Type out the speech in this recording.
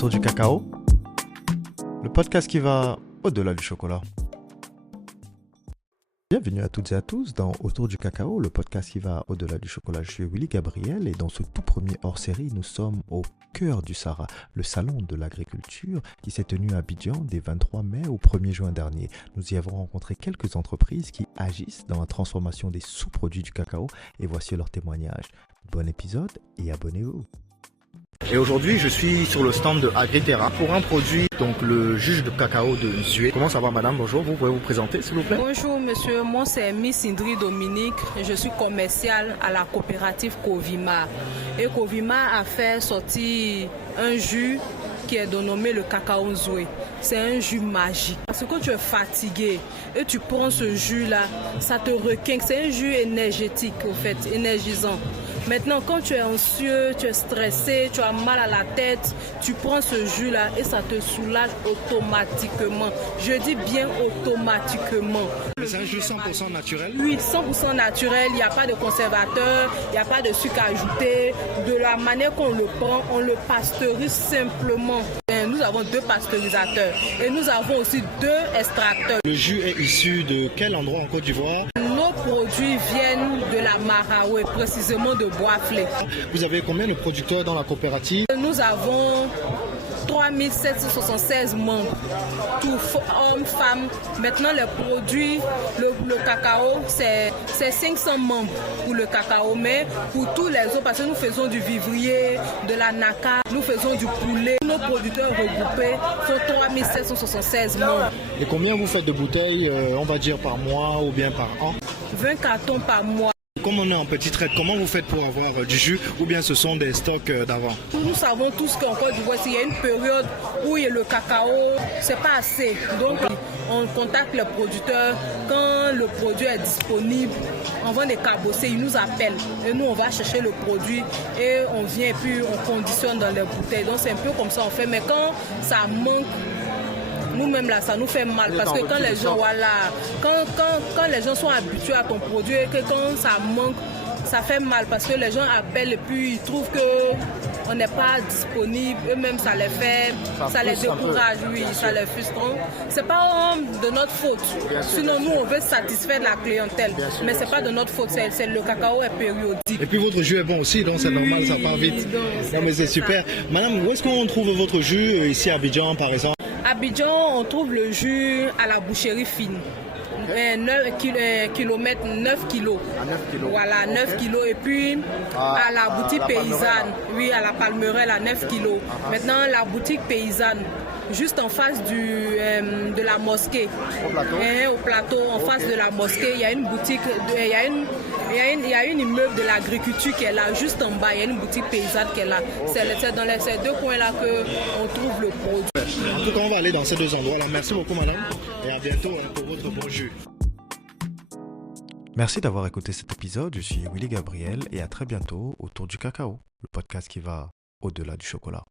Autour du cacao, le podcast qui va au-delà du chocolat. Bienvenue à toutes et à tous dans Autour du cacao, le podcast qui va au-delà du chocolat. Je suis Willy Gabriel et dans ce tout premier hors-série, nous sommes au cœur du Sahara, le salon de l'agriculture qui s'est tenu à Abidjan des 23 mai au 1er juin dernier. Nous y avons rencontré quelques entreprises qui agissent dans la transformation des sous-produits du cacao et voici leurs témoignages. Bon épisode et abonnez-vous. Et aujourd'hui, je suis sur le stand de Agriterra pour un produit, donc le jus de cacao de Nzue. Comment ça va, madame? Bonjour, vous pouvez vous présenter, s'il vous plaît? Bonjour, monsieur. Moi, c'est Miss Indri Dominique. Je suis commerciale à la coopérative Covima. Et Covima a fait sortir un jus qui est dénommé le cacao Nzue. C'est un jus magique. Parce que quand tu es fatigué et tu prends ce jus-là, ça te requinque. C'est un jus énergétique, au fait, énergisant. Maintenant, quand tu es anxieux, tu es stressé, tu as mal à la tête, tu prends ce jus-là et ça te soulage automatiquement. Je dis bien automatiquement. C'est un jus 100% naturel? Oui, 100% naturel. Il n'y a pas de conservateur, il n'y a pas de sucre ajouté. De la manière qu'on le prend, on le pasteurise simplement. Nous avons 2 pasteurisateurs et nous avons aussi 2 extracteurs. Le jus est issu de quel endroit en Côte d'Ivoire? Nos produits viennent de la Maraoué, précisément de Boisflé. Vous avez combien de producteurs dans la coopérative? Nous avons 3776 membres, tous hommes, femmes. Maintenant, les produits, le cacao, c'est 500 membres pour le cacao, mais pour tous les autres, parce que nous faisons du vivrier, de la naka, nous faisons du poulet. Nos producteurs regroupés sont 3776 membres. Et combien vous faites de bouteilles, on va dire par mois ou bien par an? 20 cartons par mois. Comme on est en petite traite, comment vous faites pour avoir du jus ou bien ce sont des stocks d'avant? Nous savons tous qu'en Côte d'Ivoire, il y a une période où le cacao, c'est pas assez. Donc, on contacte les producteurs. Quand le produit est disponible, on vend des cabossés, ils nous appellent. Et nous, on va chercher le produit et on vient et puis on conditionne dans les bouteilles. Donc, c'est un peu comme ça on fait. Mais quand ça manque, nous-mêmes là, ça nous fait mal parce que quand les gens, quand les gens sont habitués à ton produit et que quand ça manque, ça fait mal parce que les gens appellent et puis ils trouvent qu'on n'est pas disponible. Eux-mêmes, ça les fait, ça les décourage, oui, ça les frustre. C'est pas de notre faute. Sinon, nous, on veut satisfaire la clientèle. Mais c'est pas de notre faute. C'est le cacao est périodique. Et puis votre jus est bon aussi, donc c'est normal, ça part vite. Non, mais c'est super. Madame, où est-ce qu'on trouve votre jus ici à Abidjan, par exemple? À Abidjan, on trouve le jus à la boucherie fine. 9 kilomètres, 9 kilos. À 9 kilos. Voilà, 9 kilos. Et puis, à la boutique paysanne, oui, à la Palmerelle, à 9 kilos. Maintenant, la boutique paysanne, juste en face de la mosquée. Au plateau, en face de la mosquée, il y a une boutique, il y a une immeuble de l'agriculture qui est là, juste en bas, il y a une boutique paysanne qui est là. C'est dans ces 2 coins-là qu'on trouve le produit. En tout cas, on va aller dans ces 2 endroits-là. Merci beaucoup, madame. Et à bientôt pour votre bon jus. Merci d'avoir écouté cet épisode. Je suis Willy Gabriel et à très bientôt autour du cacao, le podcast qui va au-delà du chocolat.